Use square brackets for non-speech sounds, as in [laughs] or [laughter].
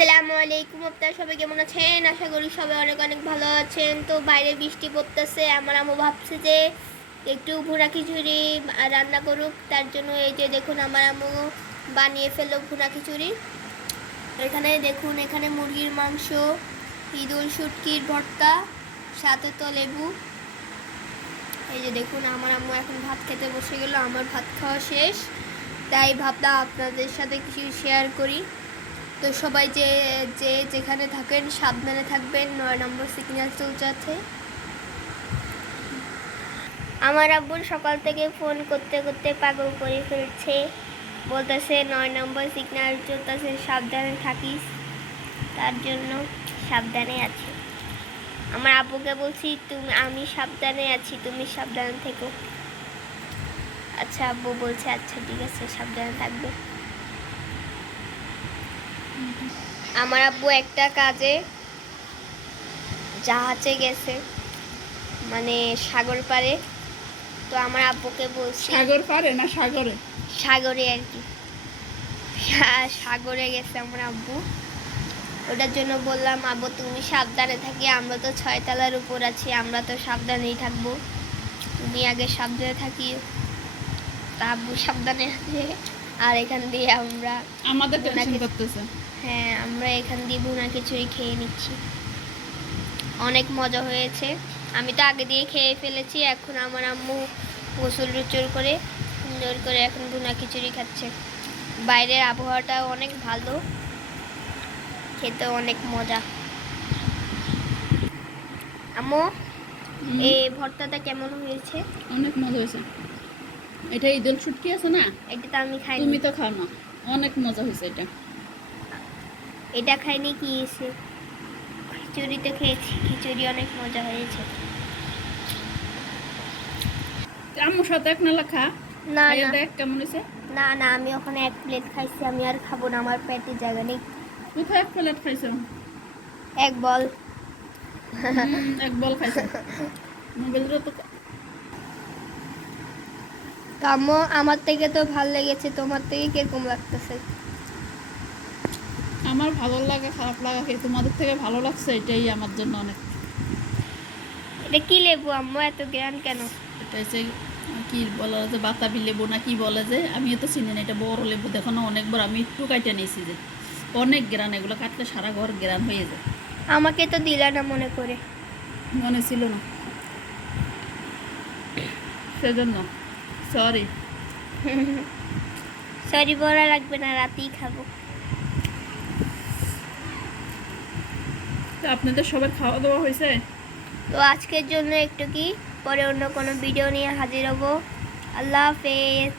আসসালামু আলাইকুম, আপনারা সবাই কেমন আছেন? আশা করি সবাই অনেক অনেক ভালো আছেন। তো বাইরে বৃষ্টি পড়তেছে, আমার আম্মু ভাবছে যে একটু ভুনা খিচুড়ি রান্না করুক। তার জন্য এই যে দেখুন আমার আম্মু বানিয়ে ফেলল ভুনা খিচুড়ি। এখানে দেখুন, এখানে মুরগির মাংস ইদুল শুটকির ভর্তা, সাথে তো লেবু। এই যে দেখুন, আমার আম্মু এখন ভাত খেতে বসে গেল, আমার ভাত খাওয়া শেষ। তাই ভাবলাম আপনাদের সাথে কিছু শেয়ার করি। তো সবাই যে যে যেখানে থাকেন সাবধানে থাকবেন। নয় নম্বর সিগন্যাল চলছে আমার আব্বুর সকাল থেকে ফোন করতে করতে পাগল করে ফেলছে। বলতেছে, নয় নম্বর সিগন্যাল চলতেছে, সাবধানে থাকিস। তার জন্য সাবধানে আছি। আমার আব্বুকে বলছি, তুমি, আমি সাবধানে আছি, তুমি সাবধানে থেকো। আচ্ছা আব্বু বলছে আচ্ছা ঠিক আছে, সাবধানে থাকবে। আমার আব্বু একটা কাজে জাহাজে গেছে মানে সাগর পারে তো আমার আব্বুকে বলছি সাগর পারে না সাগরে? সাগরে আর কি। সাগরে গেছে আমার আব্বু। ওটার জন্য বললাম আব্বু তুমি সাবধানে থাকি আমরা তো ছয়তলার উপর আছি আমরা তো সাবধানেই থাকব। তুমি আগে সাবধানে থাকি তা আব্বু সাবধানে আছে আর এখান দিয়ে আমরা আমাদের টেনশন করতেছে। হ্যাঁ আমরা এখান দিয়ে ভুনা খিচুড়ি খেয়ে নিচ্ছি। অনেক মজা হয়েছে। আমি তো আগে দিয়ে খেয়ে ফেলেছি এখন আমার আম্মু গোসল টুচুর করে সুন্দর করে এখন ভুনা খিচুড়ি খাচ্ছে। বাইরের আবহাওয়াটা অনেক ভালো খেতে অনেক মজা। আম্মু এই ভর্তাটা কেমন হয়েছে? অনেক মজা হয়েছে। এটা ঈদুল ছুটকি আছে না? এটা তো আমি খাইনি। তুমি তো খাও না। অনেক মজা হয়েছে এটা। এটা খাইনি কি এসে খিচুড়ি তো খেয়েছি খিচুড়ি অনেক মজা হয়েছে। আম্মুর সাথে এক নালা খা। না দেখ কেমন হয়েছে। না না আমি ওখানে এক প্লেট খাইছি আমি আর খাব না আমার পেটে জায়গা নেই। কোথায় এক প্লেট খাইছো? এক বল। এক বল খাইছো। মোবাইলটা তো কামো আমার থেকে তো ভালো লেগেছে তোমার থেকে কীরকম লাগতেছে? আমার ভালো লাগা খারাপ লাগা খেয়ে। তোমাদের থেকে ভালো লাগছে এটাই আমার জন্য অনেক। এটা কি লেবু আম্মু? এত জ্ঞান কেন? এটা হচ্ছে কি বলা যে বাতাবি লেবু না কি বলে যে আমিও তো চিনি না এটা বড় লেবু। দেখো না অনেকবার আমি একটু কাইটে নিয়েছি যে অনেক গ্রান এগুলো কাটলে সারা ঘর গ্রান হয়ে যায়। আমাকে তো দিলা না মনে করে। মনে ছিল না। সেজন্য সরি সরি [laughs] বলা লাগবে না রাতেই খাব। আপনাদের সবার খাওয়া দাওয়া হয়েছে? তো আজকের জন্য একটু কি? পরে অন্য কোনো ভিডিও নিয়ে হাজির হব। আল্লাহ হাফেজ।